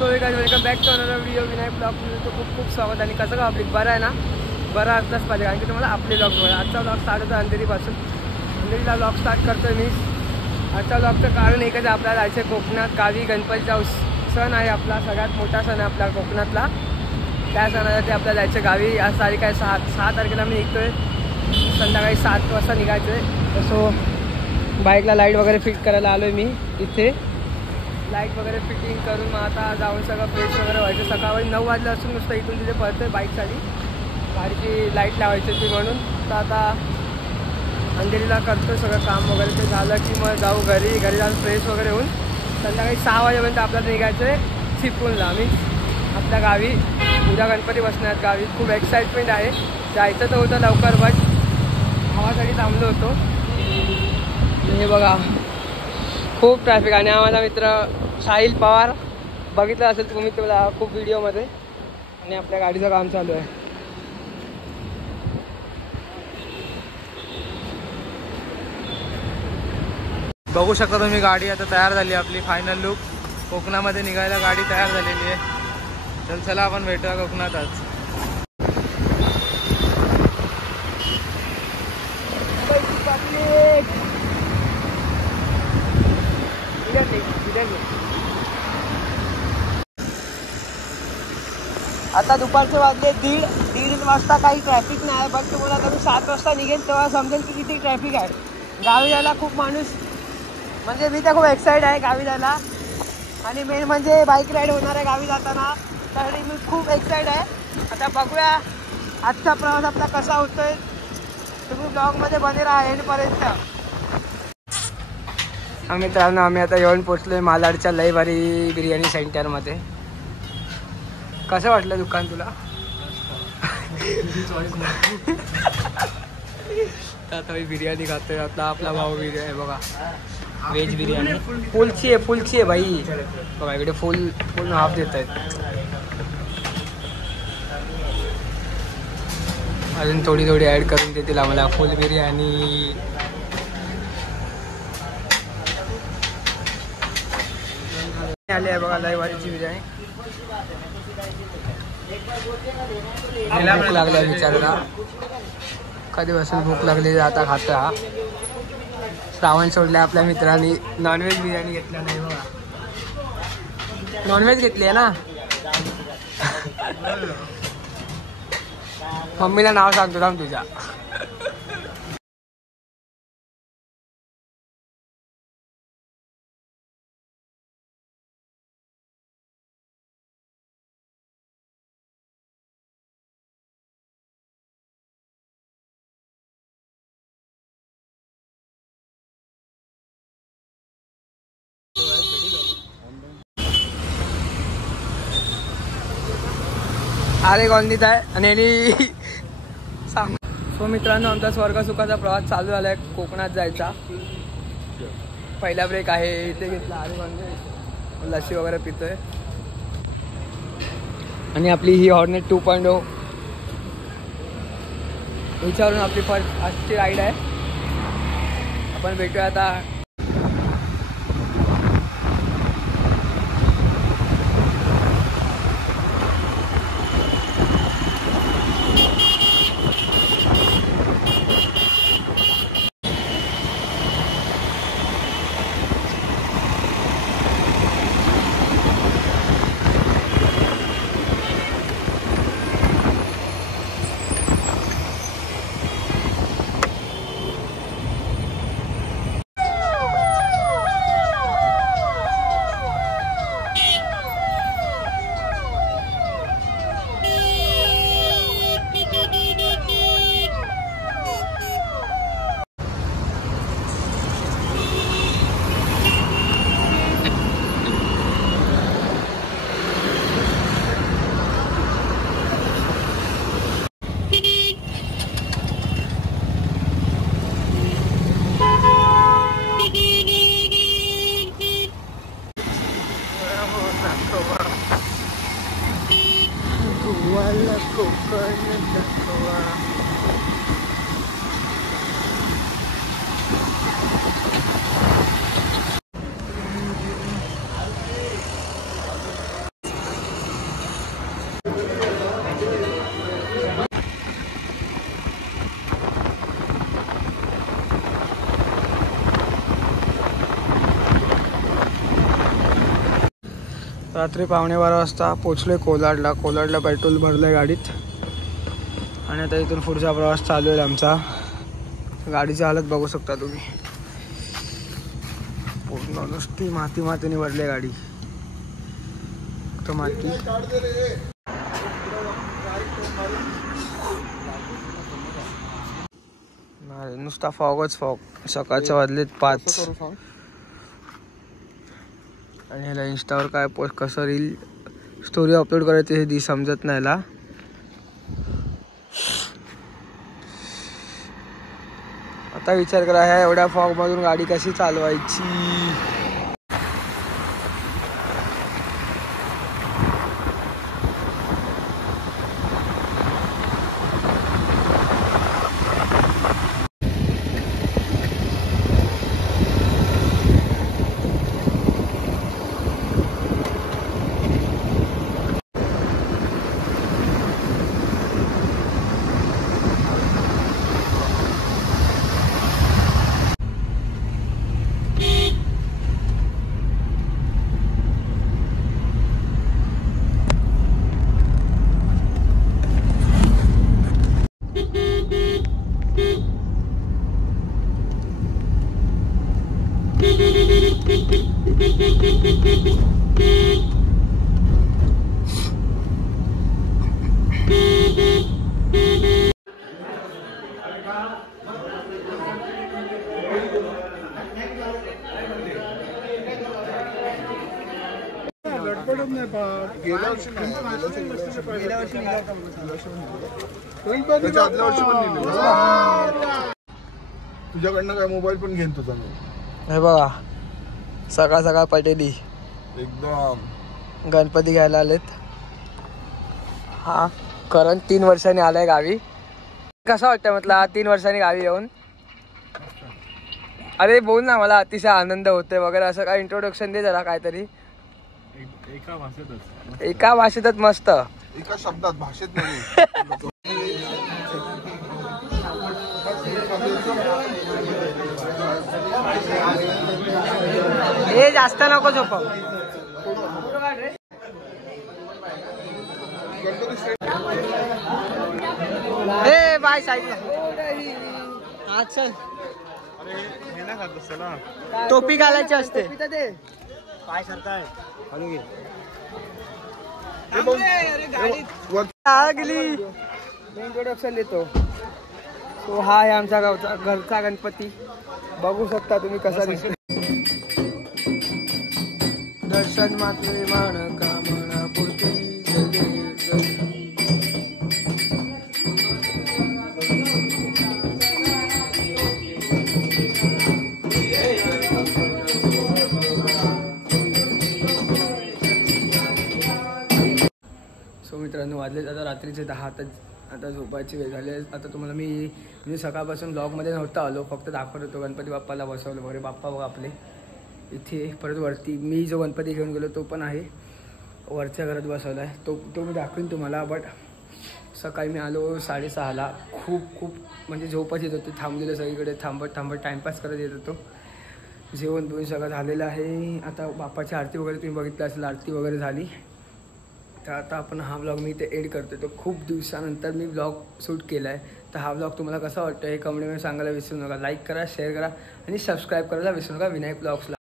So welcome back to another video. Vinayak blog तो खूप खूप स्वागत. आणि कसं का आपली बरं आहे ना, बरं असलाच पाहिजे, कारण की तुम्हाला आपले ब्लॉग मिळेल. आजचा ब्लॉग स्टार्ट होतो अंधेरीपासून. अंधेरीला ब्लॉग स्टार्ट करतो मी. आजच्या ब्लॉगचं कारण एकच आहे, आपल्याला जायचं कोकणात गावी. गणपतीचा सण आहे आपला, सगळ्यात मोठा सण आहे आपला कोकणातला. त्या सणासाठी आपल्याला जायचं गावी. आज तारीख आहे 6 तारखेला मी निघतो आहे. संध्याकाळी 7 वाजता निघायचं आहे. सो बाईकला लाईट वगैरे फिट करायला आलो आहे मी इथे. लाईट वगैरे फिटिंग करून मग आता जाऊन सगळं फ्रेश वगैरे व्हायचं. सकाळी 9 वाजलं असून नुसतं इथून तिथे पळतो आहे बाईकसाठी. गाडीची लाईट लावायची होती म्हणून. तर आता अंधेरीला करतो सगळं काम वगैरे. ते झालं की मग जाऊ घरी जाऊन फ्रेश वगैरे होऊन संध्याकाळी 6 वाजेपर्यंत आपल्याला निघायचं आहे चिपळूणला. मी आपल्या गावी उद्या गणपती बसणार गावी. खूप एक्साइटमेंट आहे. जायचं तर होतं लवकर, बट भावासाठी थांबलो होतो. हे बघा खूप ट्रॅफिक. आणि हा माझा मित्र साहिल पवार, बघितलं असेल तुम्ही तुला खूप व्हिडिओमध्ये. आणि आपल्या गाडीचं काम चालू आहे. बघू शकता तुम्ही, गाडी आता तयार झाली आपली. Final look. कोकणामध्ये निघायला गाडी तयार झालेली आहे. तर चला आपण भेटूया कोकणातच. आता दुपारचे वाजले दीड वाजता. काही ट्रॅफिक नाही आहे, बट तुम्हाला आता मी 7 वाजता निघेल तेव्हा समजेल की किती ट्रॅफिक आहे. गावी जायला खूप माणूस, म्हणजे मी तर खूप एक्साइटेड आहे गावी जायला. आणि मेन म्हणजे बाईक राईड होणार आहे गावी जाताना, त्यासाठी मी खूप एक्साइटेड आहे. आता बघूया आजचा प्रवास आपला कसा होतोय. तुम्ही ब्लॉगमध्ये बने राहा एंडपर्यंत. मित्रांनो, आम्ही आता येऊन पोचलोय मालाडच्या लय भारी बिर्याणी सेंटरमध्ये. कसं वाटलं दुकान तुला? आता मी बिर्याणी खातोय. आपला भाऊ बिर्याणी बघा, व्हेज बिर्याणी फुलची आहे भाई. बघा इकडे फुल हाफ देत आहेत. अजून थोडी ॲड करून देतील आम्हाला फुल बिर्याणी. आली आहे बघा लय भारीची बिर्याणी. भूक लागल्या विचारला, कधी बसून भूक लागली आता खातो. हा श्रावण सोडल्या आपल्या मित्रांनी नॉनव्हेज बिर्याणी घेतल्या नाही बघा. नॉनव्हेज घेतली आहे ना. मम्मीला नाव सांगतो थांब तुझ्या. अरे कॉलनीत आहे आणि सांग. सो मित्रांनो, आमचा स्वर्ग सुखाचा प्रवास चालू झाला आहे कोकणात जायचा. पहिला ब्रेक आहे इथे घेतला. अरे म्हणजे लस्सी वगैरे पितोय. आणि आपली ही हॉर्नेट 2.0 याच्यावरून आपली फर्स्ट आजची राईड आहे. आपण भेटूया आता. रात्री 11:15 वाजता पोचलोय कोलाडला. कोलाडला पेट्रोल भरलंय गाडीत आणि आता इथून पुढचा प्रवास चालू आहे आमचा. गाडीची हालत बघू शकता तुम्ही, पूर्ण नुसती मातीने भरली गाडी. तो माती नुसता फॉगच फॉग. सकाळच्या वाजलेत 5 आणि ह्याला इंस्टावर काय पोस्ट कसं रील स्टोरी अपलोड करायची हे समजत नाही ला. आता विचार करा ह्या एवढ्या फॉग मधून गाडी कशी चालवायची. तुझ्याकडनं काय मोबाईल पण घेईन तुझा मी. हे बघा सकाळ सकाळ पटेली एकदम गणपती घ्यायला आलेत. हा करण 3 वर्षांनी आलाय गावी. कसा वाटतं म्हटलं 3 वर्षांनी गावी येऊन? अरे बोल ना, मला अतिशय आनंद होतोय वगैरे असं काय इंट्रोडक्शन दे जरा काहीतरी. एका भाषेतच मस्त, एका शब्दात भाषेत नाही. हे जास्त नको झोपव. ए बाय साईडला. अच्छा टोपी घालायची असते. काय करताय? इंट्रोडक्शन देतो. सो हा आहे आमच्या गावचा घरचा गणपती. बघू शकता तुम्ही कसा दिसतो. दर्शन मात्रे मान कामना पूर्ती. सो मित्रांनो वाजले आता रात्रीचे 10. आता झोपायची वेळ झाली. आता तुम्हाला मी सकाळपासून ब्लॉगमध्ये नव्हता आलो, फक्त दाखवत होतो गणपती बाप्पाला बसवलं वगैरे. बाप्पा बघा आपले इथे. परत वरती मी जो गणपती घेऊन गेलो तो पण आहे, वरच्या घरात बसवला आहे. तो मी दाखवीन तुम्हाला. बट सकाळी मी आलो 6:30ला. खूप म्हणजे झोपच येत होती. थांबलेलं सगळीकडे, थांबत टाईमपास करत येत होतो. जेवण बिवण सगळं झालेलं आहे. आता बाप्पाची आरती वगैरे तुम्ही बघितलं असेल, आरती वगैरे झाली. तर आता आपण हा ब्लॉग मी इथे एड करतो. तो खूप दिवसानंतर मी ब्लॉग शूट केला आहे. तर हा ब्लॉग तुम्हाला कसा वाटतो हे कमेंटमध्ये सांगायला विसरू नका. लाईक करा, शेअर करा आणि सबस्क्राईब करायला विसरू नका विनायक ब्लॉग्सला.